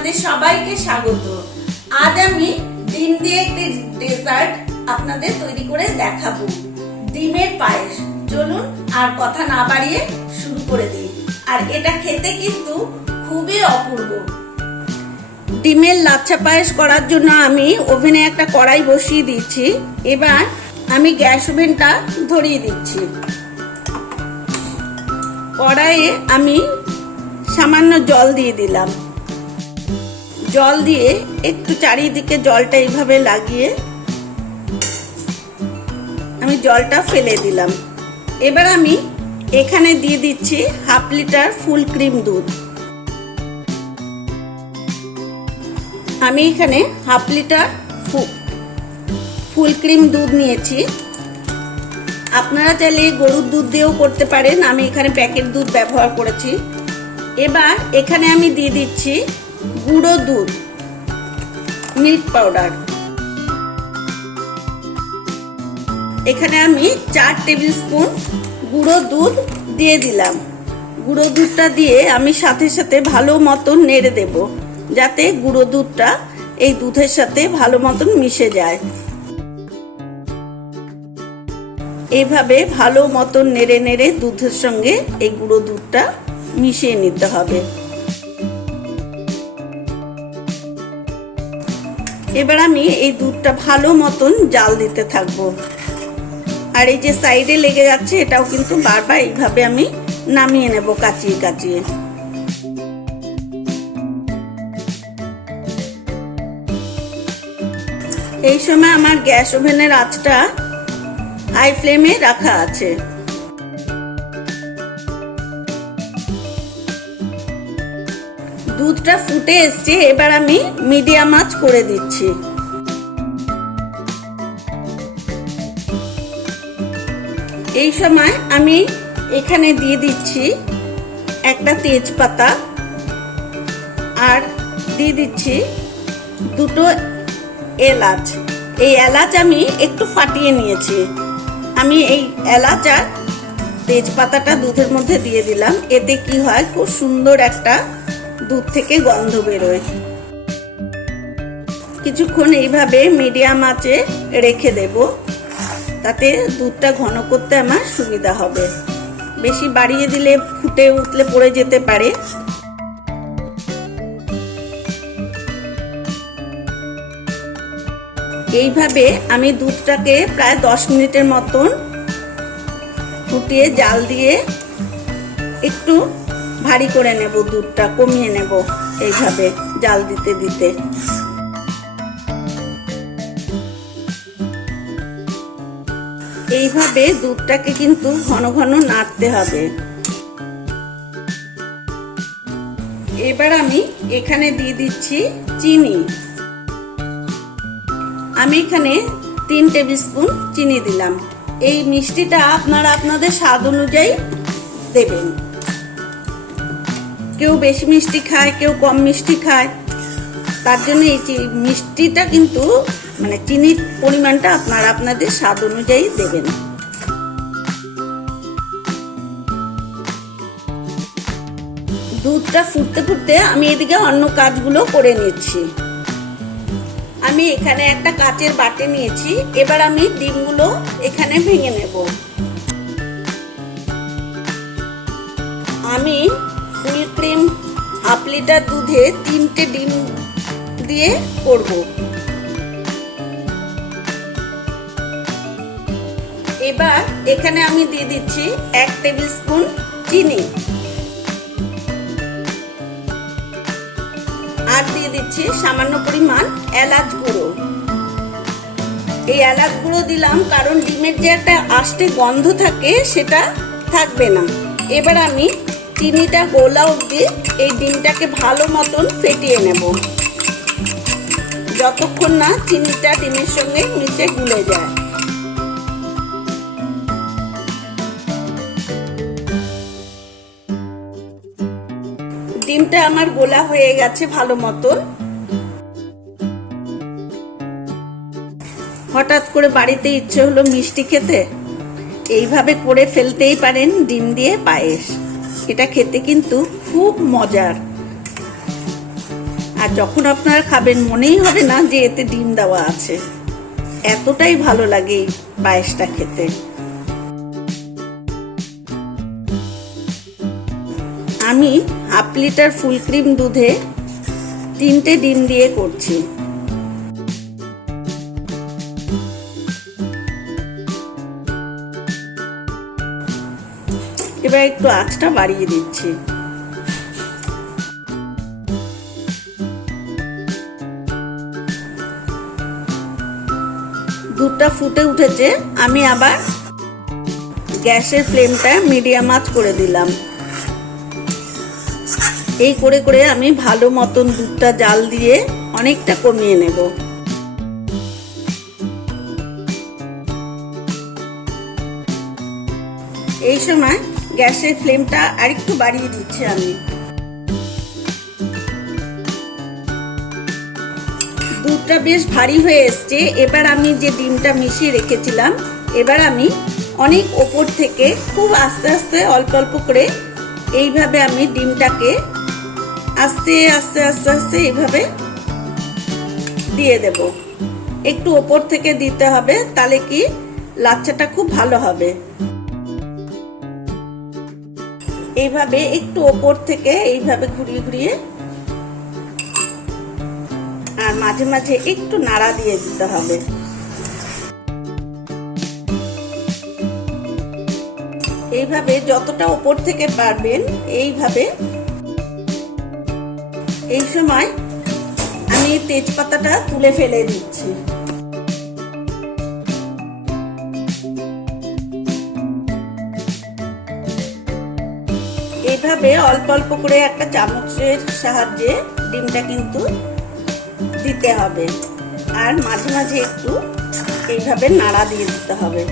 আপনাদের সবাইকে স্বাগত। আজ আমি ডিম দিয়ে একটি ডেজার্ট আপনাদের তৈরি করে দেখাবো, ডিমের পায়েস। চলুন আর কথা না বাড়িয়ে শুরু করে দিই। আর এটা খেতে কিন্তু খুবই অপূর্ব। ডিমের লাচ্ছা পায়েস করার জন্য আমি ওভেনে একটা কড়াই বসিয়ে দিচ্ছি। এবার আমি গ্যাস ওভেনটা ধরিয়ে দিচ্ছি। কড়াইয়ে আমি সামান্য জল দিয়ে দিলাম। জল দিয়ে একটু চারিদিকে জলটা এইভাবে লাগিয়ে আমি জলটা ফেলে দিলাম। এবার আমি এখানে দিয়ে দিচ্ছি 1/2 লিটার ফুল ক্রিম দুধ। আমি এখানে 1/2 লিটার ফুল ক্রিম দুধ নিয়েছি। আপনারা চাইলে গরুর দুধ দিয়েও করতে পারেন, আমি এখানে প্যাকেট দুধ ব্যবহার করেছি। এবার এখানে আমি দিয়ে দিচ্ছি গুঁড়ো দুধ, মিল্ক পাউডার। এখানে আমি 4 টেবিল স্পুন গুঁড়ো দুধ দিয়ে দিলাম। গুঁড়ো দুধটা দিয়ে আমি সাথে সাথে ভালো মতন নেড়ে দেব, যাতে গুঁড়ো দুধটা এই দুধের সাথে ভালো মতন মিশে যায়। এইভাবে ভালো মতন নেড়ে নেড়ে দুধের সঙ্গে এই গুঁড়ো দুধটা মিশিয়ে নিতে হবে। এবার আমি এই দুধটা ভালো মতন জাল দিতে থাকবো। আর এই যে সাইডে লেগে যাচ্ছে, এটাও কিন্তু বারবার এইভাবে আমি নামিয়ে নেব কাচিয়ে কাচিয়ে। এই সময় আমার গ্যাস ওভেনের আঁচটা হাই ফ্লেমে রাখা আছে। দুধটা ফুটে এসছে, এবার আমি মিডিয়াম আঁচ করে দিচ্ছি। এই সময় আমি এখানে দিয়ে দিচ্ছি একটা তেজপাতা, আর দিয়ে দিচ্ছি 2টো এলাচ। এই এলাচ আমি একটু ফাটিয়ে নিয়েছি। আমি এই এলাচ আর তেজপাতাটা দুধের মধ্যে দিয়ে দিলাম। এতে কি হয়, খুব সুন্দর একটা দুধ থেকে গন্ধ বেরোয়। কিছুক্ষণ এইভাবে মিডিয়াম আঁচে রেখে দেব, তাতে দুধটা ঘন করতে আমার সুবিধা হবে। বেশি বাড়িয়ে দিলে ফুটে উঠলে পড়ে যেতে পারে। এইভাবে আমি দুধটাকে প্রায় 10 মিনিটের মতন ফুটিয়ে জাল দিয়ে একটু ভারী করে নেব, দুধটা কমিয়ে নেব এইভাবে জাল দিতে দিতে। এইভাবে দুধটাকে কিন্তু ঘন ঘন নাড়তে হবে। এবার আমি এখানে দিয়ে দিচ্ছি চিনি। আমি এখানে 3 টেবিল স্পুন চিনি দিলাম। এই মিষ্টিটা আপনারা আপনাদের স্বাদ অনুযায়ী দেবেন। কেউ বেশি মিষ্টি খায়, কেউ কম মিষ্টি খায়, তার জন্য এই মিষ্টিটা কিন্তু মানে চিনির পরিমাণটা আপনারা আপনাদের স্বাদ অনুযায়ী দেবেন। দুধটা ফুটতে ফুটতে আমি এদিকে অন্য কাজগুলো করে নিচ্ছি। আমি এখানে একটা কাচের বাটি নিয়েছি। এবার আমি ডিমগুলো এখানে ভেঙে নেব। আমি ফুল ক্রিম 1/2 লিটার দুধে 3টে ডিম দিয়ে করব। এবার এখানে আমি দিয়ে দিচ্ছি 1 টেবিল স্পুন চিনি, আর দিয়ে দিচ্ছি সামান্য পরিমাণ এলাচ গুঁড়ো। এই এলাচ গুঁড়ো দিলাম কারণ ডিমের যে একটা আষ্টে গন্ধ থাকে সেটা থাকবে না। এবার আমি চিনিটা গোলা অবধি এই ডিমটাকে ভালো মতন ফেটিয়ে নেব, যতক্ষণ না চিনিটা ডিমের সঙ্গে মিশে গুলে যায়। ডিমটা আমার গোলা হয়ে গেছে ভালো মতন। হঠাৎ করে বাড়িতে ইচ্ছে হলো মিষ্টি খেতে, এইভাবে করে ফেলতেই পারেন ডিম দিয়ে পায়েস। এটা খেতে কিন্তু খুব মজার। আর যখন আপনারা খাবেন মনেই হবে না যে এতে ডিম দেওয়া আছে। এতটাই ভালো লাগে এই পায়েসটা খেতে। আমি হাফ লিটার ফুল ক্রিম দুধে 3টে ডিম দিয়ে করছি। এবার একটু আঁচটা বাড়িয়ে দিচ্ছি। দুধটা ফুটে উঠেছে, আমি আবার গ্যাসের ফ্লেমটা মিডিয়াম আঁচ করে দিলাম। এই করে করে আমি ভালো মতন দুধটা জাল দিয়ে অনেকটা কমিয়ে নেব। এই সময় গ্যাসের ফ্লেমটা আরেকটু বাড়িয়ে দিচ্ছি আমি। দুধটা বেশ ভারী হয়ে এসছে। এবার আমি যে ডিমটা মিশিয়ে রেখেছিলাম, এবার আমি অনেক ওপর থেকে খুব আস্তে আস্তে অল্প অল্প করে এইভাবে আমি ডিমটাকে আস্তে আস্তে আস্তে আস্তে এইভাবে দিয়ে দেব। একটু ওপর থেকে দিতে হবে, তাহলে কি লাচ্ছাটা খুব ভালো হবে। এইভাবে একটু ওপর থেকে এইভাবে ঘুরিয়ে ঘুরিয়ে আর মাঝে মাঝে একটু নাড়া দিয়ে দিতে হবে। এইভাবে যতটা ওপর থেকে পারবেন এইভাবে। এই সময় আমি তেজপাতাটা তুলে ফেলে দিচ্ছি। এইভাবে অল্প অল্প করে একটা চামচের সাহায্যে ডিমটা কিন্তু দিতে হবে, আর মাঝে মাঝে একটু এইভাবে নাড়া দিয়ে দিতে হবে।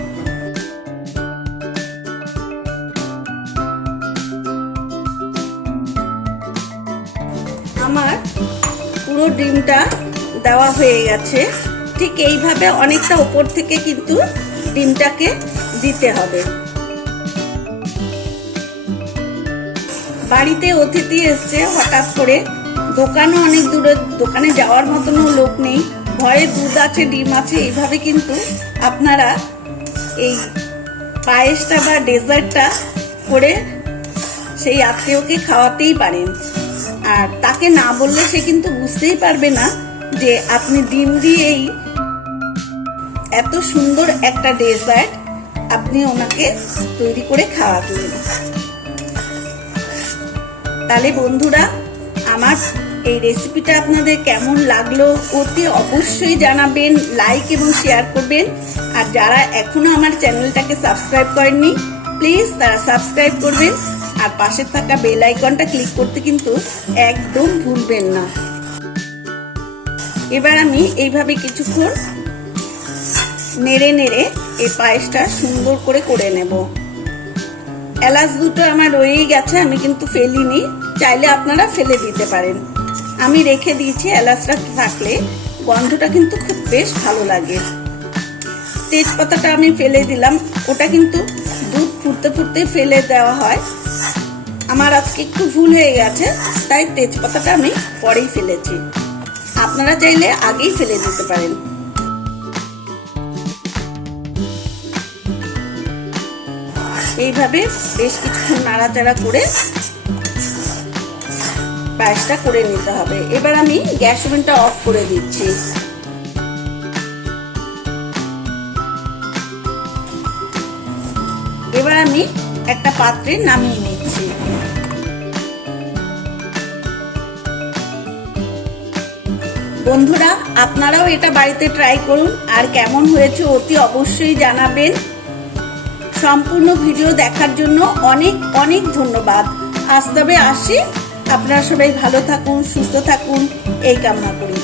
আমার পুরো ডিমটা দেওয়া হয়ে গেছে। ঠিক এইভাবে অনেকটা উপর থেকে কিন্তু ডিমটাকে দিতে হবে। বাড়িতে অতিথি এসছে হঠাৎ করে, দোকানও অনেক দূরে, দোকানে যাওয়ার মতনও লোক নেই, ঘরে দুধ আছে ডিম আছে, এইভাবে কিন্তু আপনারা এই পায়েসটা বা ডেজার্টটা করে সেই আত্মীয়কে খাওয়াতেই পারেন। আর তাকে না বললে সে কিন্তু বুঝতেই পারবে না যে আপনি ডিম দিয়েই এত সুন্দর একটা ডেজার্ট আপনি ওনাকে তৈরি করে খাওয়াবেন। তাহলে বন্ধুরা, আমার এই রেসিপিটা আপনাদের কেমন লাগলো অতি অবশ্যই জানাবেন, লাইক এবং শেয়ার করবেন। আর যারা এখনো আমার চ্যানেলটাকে সাবস্ক্রাইব করেননি, প্লিজ তারা সাবস্ক্রাইব করবেন, আর পাশে থাকা বেল আইকনটা ক্লিক করতে কিন্তু একদম ভুলবেন না। এবার আমি এইভাবে কিছুক্ষণ নেড়ে নেড়ে এই পায়েসটা সুন্দর করে করে নেব। এলাচ দুটো আমার রয়েই গেছে, আমি কিন্তু ফেলিনি, চাইলে আপনারা ফেলে দিতে পারেন। আমি রেখে দিয়েছি, এলাচটা থাকলে গন্ধটা কিন্তু খুব বেশ ভালো লাগে। তেজপাতাটা আমি ফেলে দিলাম, ওটা কিন্তু দুধ ফুটতে ফুটতে ফেলে দেওয়া হয়। আমার আজকে একটু ভুল হয়ে গেছে, তাই তেজপাতাটা আমি পরেই ফেলেছি। আপনারা চাইলে আগেই ফেলে দিতে পারেন। এইভাবে বেশ কিছুক্ষণ নাড়াচাড়া করে পায়েসটা করে নিতে হবে। এবার আমি গ্যাস ওভেনটা অফ করে দিচ্ছি। এবার আমি একটা পাত্রে নামিয়ে নিচ্ছি। বন্ধুরা, আপনারাও এটা বাড়িতে ট্রাই করুন, আর কেমন হয়েছে অতি অবশ্যই জানাবেন। সম্পূর্ণ ভিডিও দেখার জন্য অনেক অনেক ধন্যবাদ। আজ তবে আসি, আপনারা সবাই ভালো থাকুন, সুস্থ থাকুন, এই কামনা করি।